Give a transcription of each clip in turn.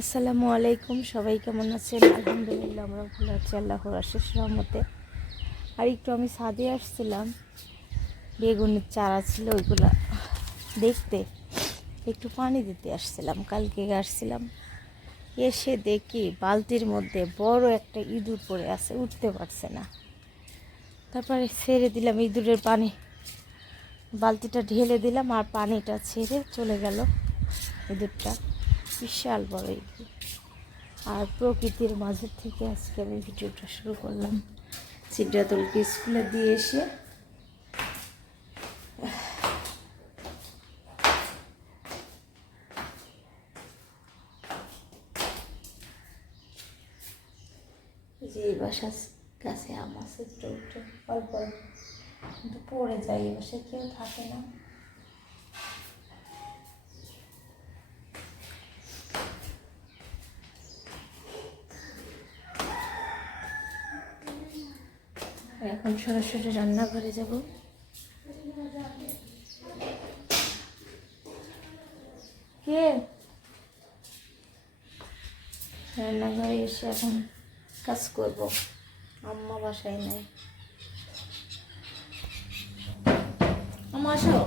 আসসালামু আলাইকুম, সবাই কেমন আছেন? আলহামদুলিল্লাহ আমরা ভালো আছি, আল্লাহর আশিস রহমতে। আর একটু আমি ছাদে আসছিলাম, বেগুনের চারা ছিল ওইগুলা দেখতে, একটু পানি দিতে আসছিলাম, কালকে আসছিলাম। এসে দেখি বালতির মধ্যে বড় একটা ইঁদুর পড়ে আছে, উঠতে পারছে না। তারপরে ছেড়ে দিলাম ইঁদুরের পানি। বালতিটা ঢেলে দিলাম আর পানিটা ছেড়ে চলে গেল ইঁদুরটা। বিশাল বড় ইঁদুর আর প্রকৃতির মাঝে থেকে আজকে আমি ভিডিওটা শুরু করলাম। সিদ্ধাতুলকে স্কুলে দিয়ে এসে যে এই বাসার কাছে আম আছে, একটু অল্প। কিন্তু পড়ে যায়, এই বাসায় কেউ থাকে না আর এখন সরাসরি রান্নাঘরে যাব। কে? রান্নাঘরে এসে এখন কাজ করব। আম্মা বাসায় নেই। আম্মা আসো।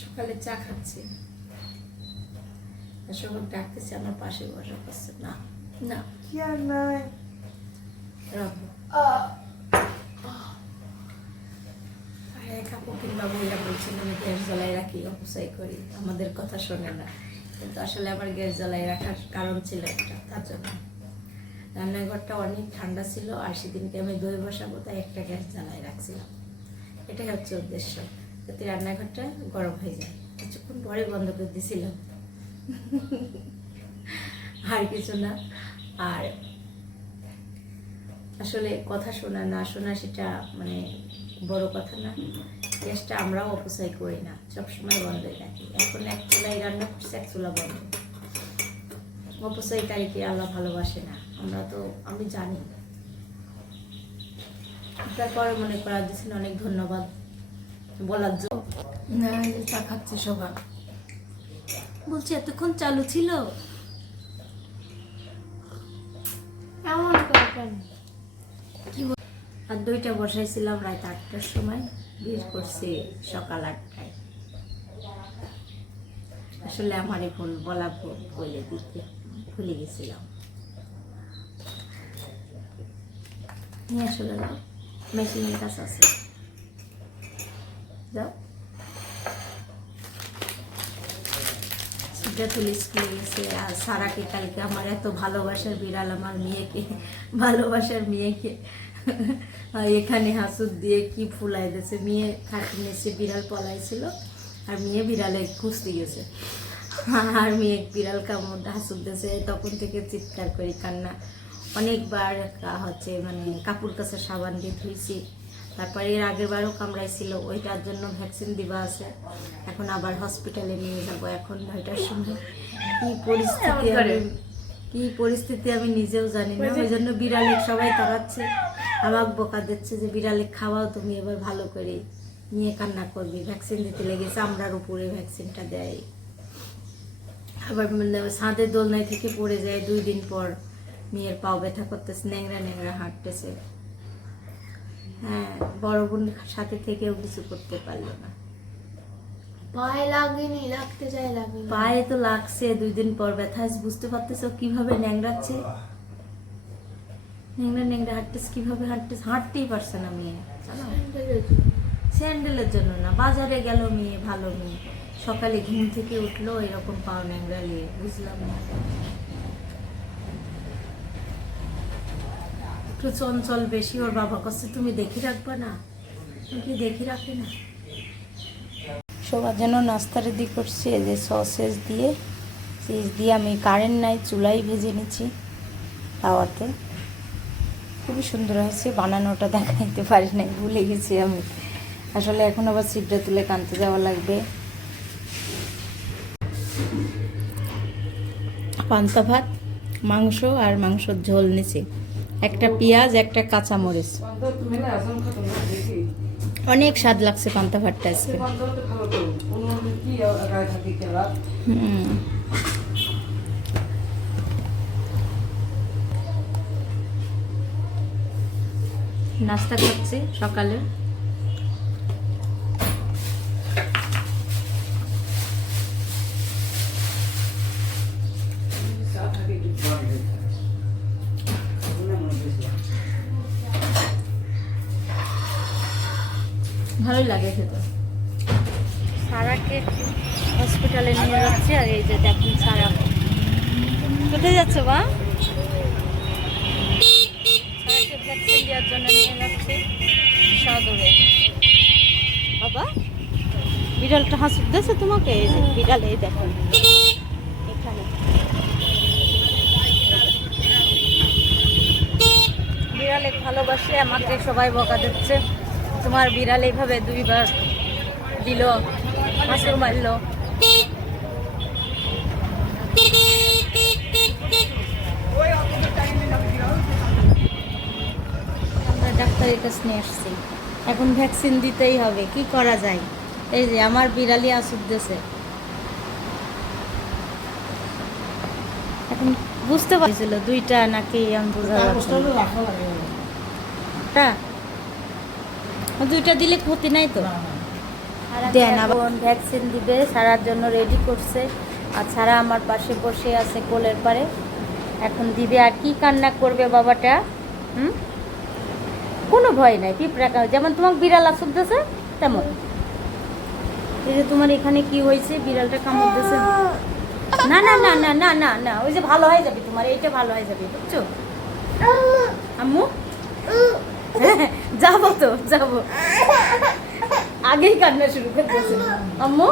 সকালে চা খাচ্ছি। সবাই ডাকতেছে, আমার পাশে বসা করছে না না। কি আর নাই? এক কিংবা বইলা বলছিল আমি গ্যাস জ্বালাই রাখি, অপচয় করি। আমাদের কথা শোনে না। কিন্তু আসলে আমার গ্যাস জ্বালাই রাখার কারণ ছিল একটা, তার জন্য। রান্নাঘরটা অনেক ঠান্ডা ছিল আর সেদিনকে আমি দই বসাবো, তাই একটা গ্যাস জ্বালাই রাখছিলাম। এটাই হচ্ছে উদ্দেশ্য, যাতে রান্নাঘরটা গরম হয়ে যায়। কিছুক্ষণ পরে বন্ধ করে দিয়েছিলাম আর কিছু না। আর আসলে কথা শোনা না শোনা সেটা মানে বড় কথা না। গ্যাসটা আমরাও অপচয় করি না সবসময় বন্ধই রাখি এখন এক চুলাই রান্না করছি এক চুলা বন্ধ। অপচয়কারীকে আল্লাহ ভালোবাসে না আমরা তো আমি জানি। তারপরে মনে করার দিচ্ছেন অনেক ধন্যবাদ। বলার জন্য। না খাচ্ছে সবার বলছি এতক্ষণ চালু ছিল? এমন করে কেন আর দুইটা বসাইছিলাম রাত আটটার সময়, বের করছি সকাল আটটায়। আসলে আমার এই বলা বলে দিতে, ভুলে গেছিলাম। নিয়ে আসলে মেশিনের কাজ আছে। যাও। তুলে গেছে, আর সারাকে কালকে আমার এত ভালোবাসার বিড়াল, আমার মেয়েকে, ভালোবাসার মেয়েকে এখানে হাসুদ দিয়ে কি ফুলাই দিয়েছে মেয়ে খাটি নিচে বিড়াল পলাইছিল আর মেয়ে বিড়ালে খুঁজতে গেছে। আর মেয়ে বিড়াল কামড় হাসুদ দিয়েছে তখন থেকে চিৎকার করি কান্না। অনেকবার হচ্ছে মানে কাপড় কাছে সাবান দিয়ে ধুইছি। তারপরে এর আগের বারও কামড়াইছিল ওইটার জন্য ভ্যাকসিন দিবা আছে। এখন আবার হসপিটালে নিয়ে যাব এখন নয়টার সময়। কি পরিস্থিতি কি পরিস্থিতি আমি নিজেও জানি না। ওই জন্য বিড়ালে সবাই তাড়াচ্ছে। আমাকে বোকা দিচ্ছে যে বিড়ালে খাওয়াও তুমি এবার ভালো করে নিয়ে কান্না করবি। ভ্যাকসিন দিতে লেগে চামড়ার উপরে ভ্যাকসিনটা দেয়। আবার মানে দোলনায় থেকে পড়ে যায় দুই দিন পর মেয়ের পাও ব্যথা করতেছে ন্যাংরা ন্যাংরা হাঁটতেছে। হ্যাঁ বড় বোন সাথে থেকেও কিছু করতে পারল না। পায়ে লাগেনি লাগতে চাই লাগেনি। পায়ে তো লাগছে দুই দিন পর ব্যথা বুঝতে পারতেছো কীভাবে ন্যাংরাচ্ছে ন্যাংরা ন্যাংরা হাঁটতেছে কীভাবে হাঁটতেছে? হাঁটতেই পারছে না মেয়ে স্যান্ডেলের জন্য। না বাজারে গেল মেয়ে ভালো মেয়ে। সকালে ঘুম থেকে উঠল এরকম পাও ন্যাংরা নিয়ে বুঝলাম না। একটু চঞ্চল বেশি ওর বাবা কাছে তুমি দেখি রাখবা না? কি দেখি রাখি না? সবার জন্য নাস্তা রেডি করছি এই যে সসেস দিয়ে চিজ দিয়ে আমি কারেন্ট নাই চুলাই ভেজে নিচ্ছি তাওয়াতে। খুবই সুন্দর হয়েছে। বানানোটা দেখাইতে পারি নাই ভুলে গেছি আমি। আসলে এখন আবার সিটটা তুলে কানতে যাওয়া লাগবে। পান্তা ভাত মাংস আর মাংসর ঝোল নিচে একটা পেঁয়াজ একটা কাঁচামরিচ। অনেক স্বাদ লাগছে পান্তা ভাতটা আজকে। হুম। নাস্তা করছে সকালে। ভালোই লাগে খেতে। বিড়ালটা হাসি দিয়েছে তোমাকে? এই যে বিড়াল, এই দেখুন এখানে। বিড়ালে ভালোবাসে আমাকে সবাই বকা দিচ্ছে। তোমার বিড়াল এইভাবে দুইবার দিল হাসুর মারলো। আমরা ডাক্তারের কাছে নিয়ে আসছি। এখন ভ্যাকসিন দিতেই হবে, কি করা যায়? এই যে আমার বিড়ালি আসুদ দেশে। এখন বুঝতে পারছিল দুইটা নাকি আমি বোঝা দুইটা দিলে ক্ষতি নাই তো? দেন আবার ভ্যাকসিন দিবে সারার জন্য রেডি করছে। আর সারা আমার পাশে বসে আছে কোলের পারে। এখন দিবে আর কি কান্না করবে বাবাটা হুম? কোনো ভয় নাই পিঁপড়া যেমন তোমার বিড়াল আসতেছে তেমন। যে তোমার এখানে কি হয়েছে? বিড়ালটা কামড় দিয়েছে না না না না না না না, ওই যে ভালো হয়ে যাবে তোমার, এইটা ভালো হয়ে যাবে, বুঝছ? আম্মু? যাব তো, যাব। আগেই কান্না শুরু করে দিয়েছে। আম্মু?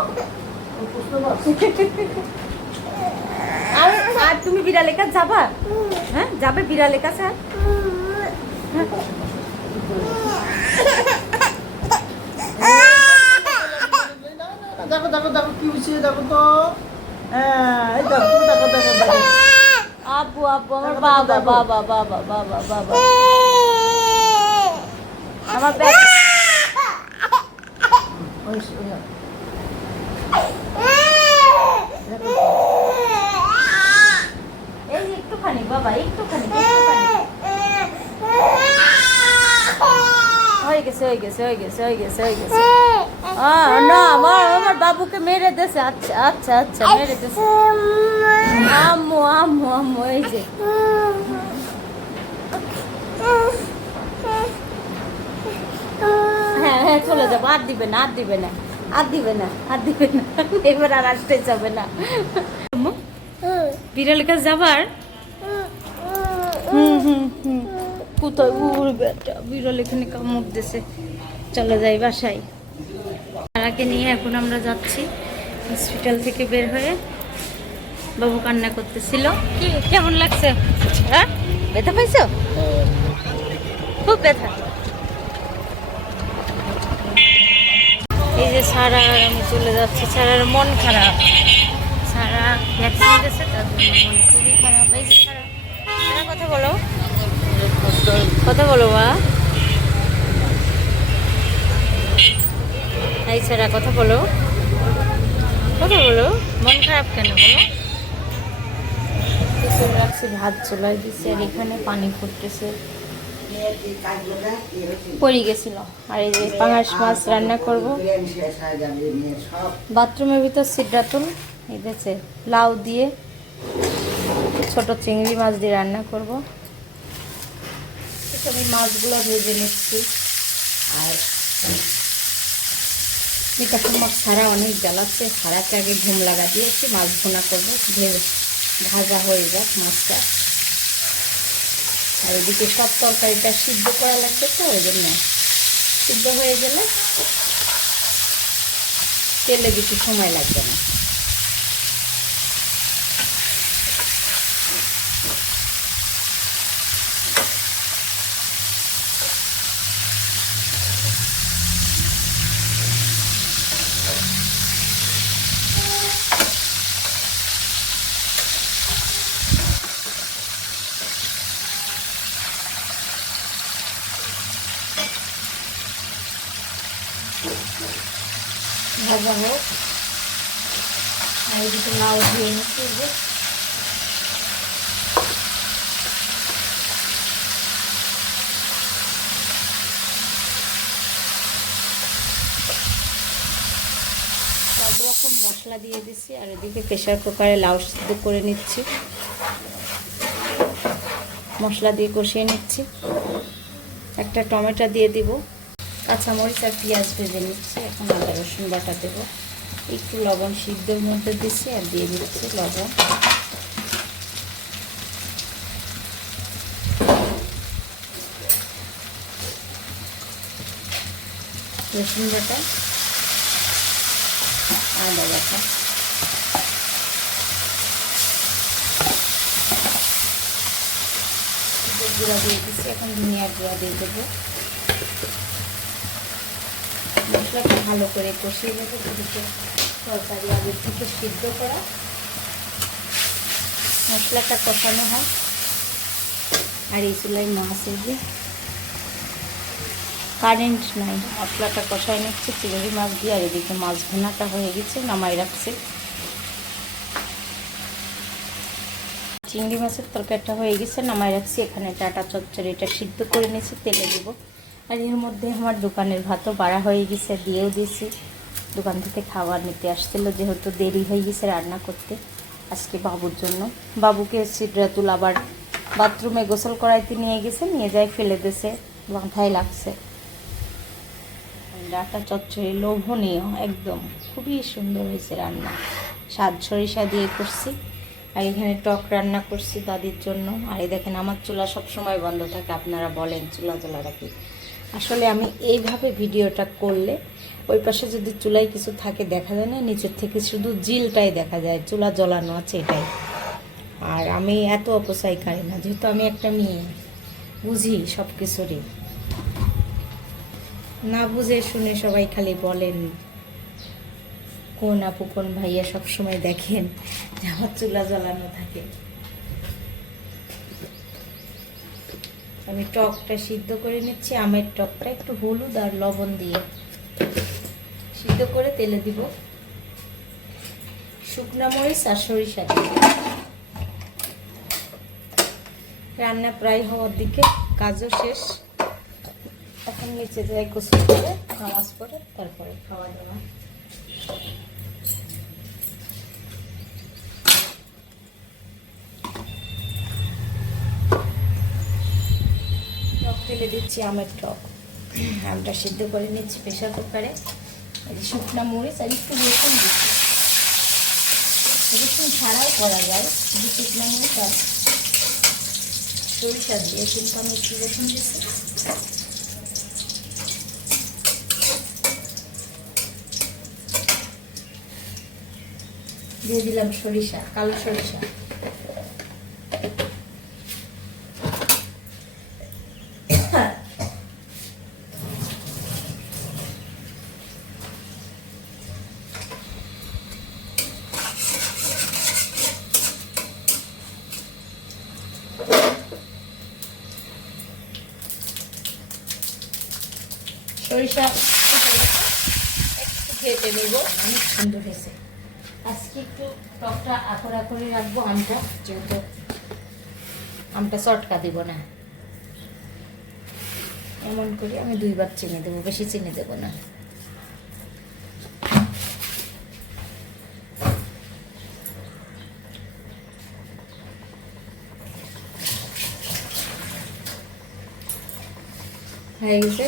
আর আর তুমি বিড়ালের কাছে যাবা? হ্যাঁ যাবে বিড়ালের কাছে? দেখো দেখো দেখো কি হচ্ছে দেখো তো। হ্যাঁ এই দেখো দেখো দেখো দেখো। আব্বু আব্বু আমার বাবা বাবা বাবা বাবা বাবা। আমার এই একটুখানি বাবা একটুখানি। হয়ে গেছে হয়ে গেছে হয়ে গেছে হয়ে গেছে হয়ে গেছে। বাবুকে মেরে আচ্ছা আচ্ছা আচ্ছা মেরে আম্মু আম্মু আম্মু, এই যে। হ্যাঁ হ্যাঁ চলে যাব। আর দিবে না, আর দিবে না। আর দিবে না, আর দিবে না। এবার আর আসতে যাবে না। বিড়াল কাছে যাবার? কোথায়? উড়বে বিড়াল এখানে কামড় দিছে। চলে যাই বাসায়। তারাকে নিয়ে এখন আমরা যাচ্ছি হসপিটাল থেকে বের হয়ে। বাবু কান্না করতেছিল। কি, কেমন লাগছে? হ্যাঁ? ব্যথা পাইছো? খুব ব্যথা। এই যে সারা, আমি চলে যাচ্ছি। সারার মন খারাপ। সারা ভ্যাকসিন দিয়েছে তার জন্য মন খুবই খারাপ। এই যে সারা সারা কথা বলো। কথা বলো, মা। এই সারা কথা বলো। কথা বলো। মন খারাপ কেন, বলো। রাখছি ভাত, চলাই দিচ্ছে আর এখানে পানি ফুটতেছে। পড়ে গেছিল। আর এই যে পাঙাশ মাছ রান্না করব। বাথরুমের ভিতর সিদ্ধাতুল এই দেখছে, লাউ দিয়ে ছোট চিংড়ি মাছ দিয়ে রান্না করব। আমি মাছগুলো ভেজে নিচ্ছি। আর এটা আমার সারা অনেক জ্বালাচ্ছে। সারাকে আগে ঘুম লাগা দিয়েছি, মাছ ভোনা করব ভাজা হয়ে যাক মাছটা। আর এদিকে সব তরকারিটা সিদ্ধ করা লাগছে তো, ওই জন্য সিদ্ধ হয়ে গেলে তেলে বেশি সময় লাগবে না। ভাজা আর এদিকে লাউ ধুয়ে নিচ্ছি যে। রকম মশলা দিয়ে দিচ্ছি আর এদিকে প্রেশার কুকারে লাউ সিদ্ধ করে নিচ্ছি। মশলা দিয়ে কষিয়ে নিচ্ছি। একটা টমেটো দিয়ে দিব। কাঁচামরিচ আর পেঁয়াজ ভেজে নিচ্ছি। এখন আদা, রসুন বাটা দেবো। একটু লবণ সিদ্ধর মধ্যে দিচ্ছি আর দিয়ে দিচ্ছি লবণ। রসুন বাটা, আদা বাটা। গুঁড়া দিয়ে দিচ্ছি। এখন ধনিয়ার গুঁড়া দিয়ে দেবো। মশলাটা ভালো করে কষিয়ে নেব তরকারি আগে থেকে সিদ্ধ করা। মশলাটা কষানো হয়। আর এই চুলাই মাছ যে কারেন্ট নাই। মশলাটা কষায় নিচ্ছে, চিংড়ি মাছ দিয়ে, আর এদিকে মাছ ভুনাটা হয়ে গেছে নামাই রাখছে। চিংড়ি মাছের তরকারিটা হয়ে গেছে নামাই রাখছি। এখানে টাটা চচ্চড়ি এটা সিদ্ধ করে নিয়েছি, তেলে দিব। আর এর মধ্যে আমার দোকানের ভাতও বাড়া হয়ে গেছে, দিয়েও দিয়েছি। দোকান থেকে খাবার নিতে আসছিল, যেহেতু দেরি হয়ে গেছে রান্না করতে আজকে বাবুর জন্য। বাবুকে সিদ্রাতুল আবার বাথরুমে গোসল করাইতে নিয়ে গেছে, নিয়ে যায় ফেলে দিয়েছে, মাথায় লাগছে। ডাটা চচ্চড়ি লোভনীয়, একদম। খুবই সুন্দর হয়েছে রান্না। স্বাদ সরিষা দিয়ে করছি, আর এখানে টক রান্না করছি দাদির জন্য। আর এই দেখেন, আমার চুলা সব সময় বন্ধ থাকে, আপনারা বলেন চুলা জ্বলা রাখি। আসলে আমি এইভাবে ভিডিওটা করলে ওই পাশে যদি চুলায় কিছু থাকে দেখা যায় না, নিচের থেকে শুধু জিলটাই দেখা যায়, চুলা জ্বলানো আছে এটাই। আর আমি এত অপচয় করি না, যেহেতু আমি একটা মেয়ে, বুঝি সব কিছুরই না বুঝে শুনে সবাই খালি বলেন, কোন আপু কোন ভাইয়া সব সময় দেখেন যে আমার চুলা জ্বালানো থাকে। আমি টকটা সিদ্ধ করে নিচ্ছি, আমের টকটা, একটু হলুদ আর লবণ দিয়ে। সিদ্ধ করে তেলে দিব শুকনা মরিচ আর সরিষা দিয়ে। রান্না প্রায় হওয়ার দিকে, কাজও শেষ। এখন নিচে যাই গোসল করে, নামাজ পড়ে, তারপরে খাওয়া দাওয়া। তেলে দিচ্ছি আমের টক। আমটা সিদ্ধ করে নিচ্ছি প্রেশার কুকারে। শুকনা মরিচ আর একটু রসুন দিচ্ছি। রসুন ছাড়াও করা যায়, শুধু শুকনা মরিচ আর সরিষা দিয়ে, কিন্তু আমি একটু রসুন দিচ্ছি। দিয়ে দিলাম সরিষা, কালো সরিষা। একটু নিব। অনেক সুন্দর হয়েছে। আজকে একটু টকটা আকর আকরে রাখব আমটা, যেহেতু আমটা চটকা দিব না। এমন করে আমি দুইবার চিনি দেবো, বেশি চিনি দেবো না। হয়ে গেছে?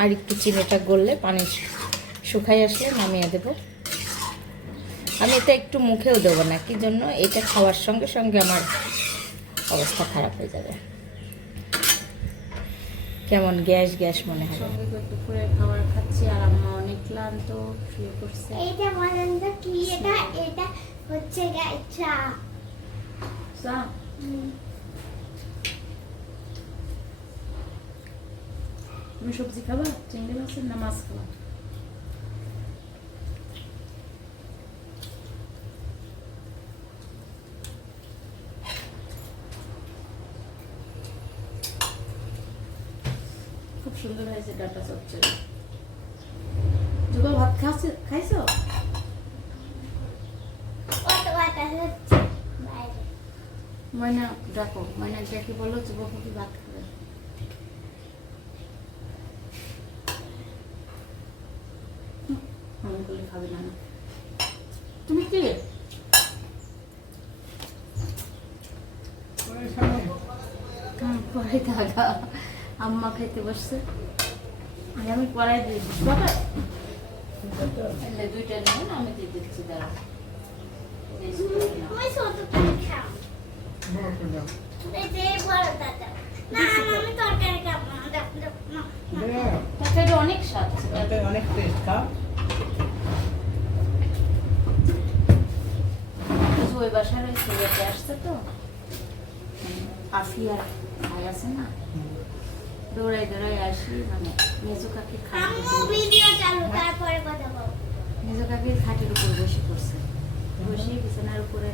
আর একটু চিনিটা গললে পানি শুকাই আসলে নামিয়ে দেবো। আমি এটা একটু মুখেও দেবো না কি জন্য? এটা খাওয়ার সঙ্গে সঙ্গে আমার অবস্থা খারাপ হয়ে যাবে। কেমন গ্যাস গ্যাস মনে হয়? দুপুরে খাবার খাচ্ছি আর আম্মা অনেক ক্লান্ত শুয়ে পড়ছে। এইটা বলেন তো কি? এটা এটা হচ্ছে গাইছা তুমি সবজি খাবা চিংড়ি মাছের না মাছ খাবা খুব সুন্দর হয়েছে ডাটা চচ্চড়ি যুগা ভাত খাচ্ছ খাইছো? ময়না ডাকো ময়না ডাকি বলো যুবক ভাত খাবে হুম, এমন করলে খাবে না না। তুমি কি হুম, পরে থাকা আম্মা খেতে বসছে। আর আমি পড়াই দিয়ে দিচ্ছি বাবা। এলে দুইটা নেবেন আমি দিয়ে দিচ্ছি দাঁড়া। খাও। অনেক স্বাদ অনেক টেস্ট খা ওই বাসার ওই আসছে তো। আফিয়ার ভাই আছে না। দৌড়াই দৌড়াই আসি মানে মেজো কাকি ভিডিও চালু তারপরে কথা বল মেজো কাকির খাটের উপর বসে পড়ছে। বসে বিছানার উপরে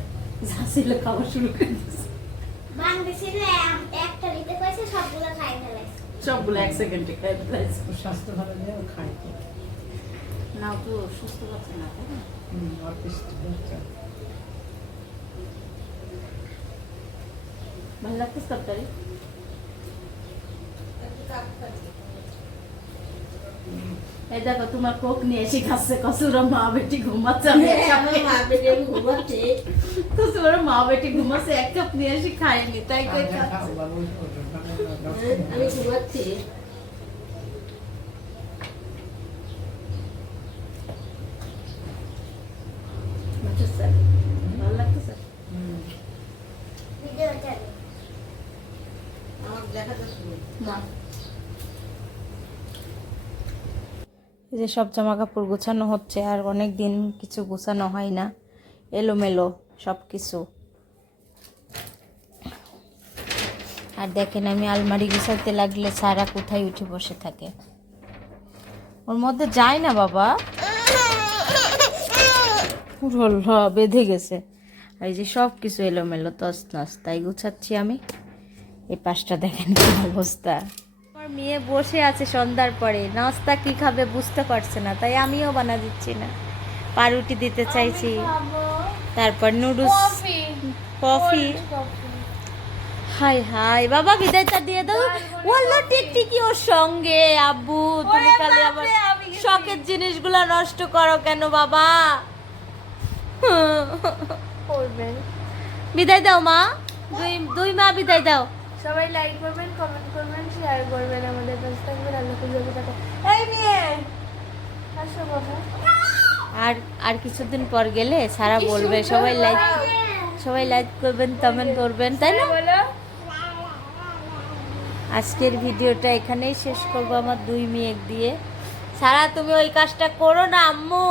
ছিল খাওয়া শুরু করে দিয়েছে বাংলাদেশে একটা নিতে কইছে সবগুলো খাই ফেলাইছে। সবগুলো এক সেকেন্ডে খাই ফেলাইছে। স্বাস্থ্য ভালো নেই ও খায় তো তো সুস্থ পাচ্ছে না তাই না? হুম, আর টেস্ট বাচ্চা ভালো লাগতেছে তরকারি? এই দেখো তোমার কোক নিয়ে এসে খাচ্ছে কসুরা মা বেটি ঘুমাচ্ছে আমি এক কাপ নিয়ে- কসুরা মা বেটি ঘুমাচ্ছে এক কাপ নিয়ে এসে খাইনি তাই কই আচ্ছা, খাচ্ছে আমি। ঘুমাচ্ছি বুঝতেছে? ভালো লাগতেছে হুম। ভিডিও চালু না এই যে সব জামা কাপড় গোছানো হচ্ছে আর অনেক দিন কিছু গোছানো হয় না। এলোমেলো সব কিছু আর দেখেন আমি আলমারি গুছাতে লাগলে সারা কোথায় উঠে বসে থাকে। ওর মধ্যে যায় না বাবা। বেঁধে গেছে। আর এই যে সব কিছু এলোমেলো তস নস তাই গুছাচ্ছি আমি। এই পাশটা দেখেন অবস্থা। আমার মেয়ে বসে আছে সন্ধ্যার পরে। নাস্তা কি খাবে বুঝতে পারছে না তাই আমিও বানা দিচ্ছি না। পাউরুটি দিতে চাইছি। তারপর নুডলস। কফি। হাই হাই বাবা বিদায়টা দিয়ে দাও। বলল টিকটিকি ওর সঙ্গে আব্বু। তুমি খালি আবার শখের জিনিসগুলো নষ্ট করো কেন বাবা? বিদায় দাও মা। দুই দুই মা বিদায় দাও। সবাই লাইক করবেন কমেন্ট করবেন শেয়ার করবেন আমাদের পাশে থাকবেন আল্লাহ খুঁজে থাকো এই মেয়ে! আসো বাবা। আর আর কিছুদিন পর গেলে সারা বলবে সবাই লাইক সবাই লাইক করবেন কমেন্ট করবেন তাই না? আজকের ভিডিওটা এখানেই শেষ করব আমার দুই মেয়ে দিয়ে। সারা তুমি ওই কাজটা করো না আম্মু।